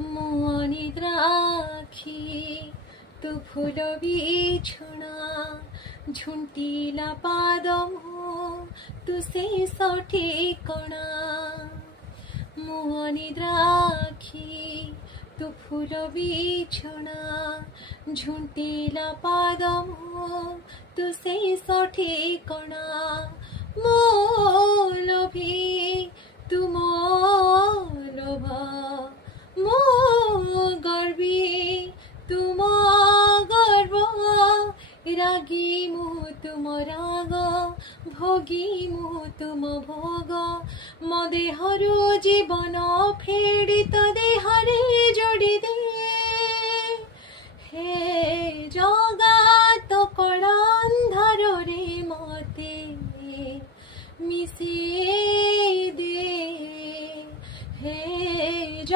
मो अनिद्राखी तू फूल बिछुणा झुंटीला पाद मो तू से ठिकणा मो अनिद्राखी तू फूल बिछुणा झुंटीला पाद मो तू से ठिकणा मो लोभी तू मो लोभ मो गर्वी तुम गर्व रागी मु तुम राग भोगी मु तुम भोग मो देहरु जीवन फेडित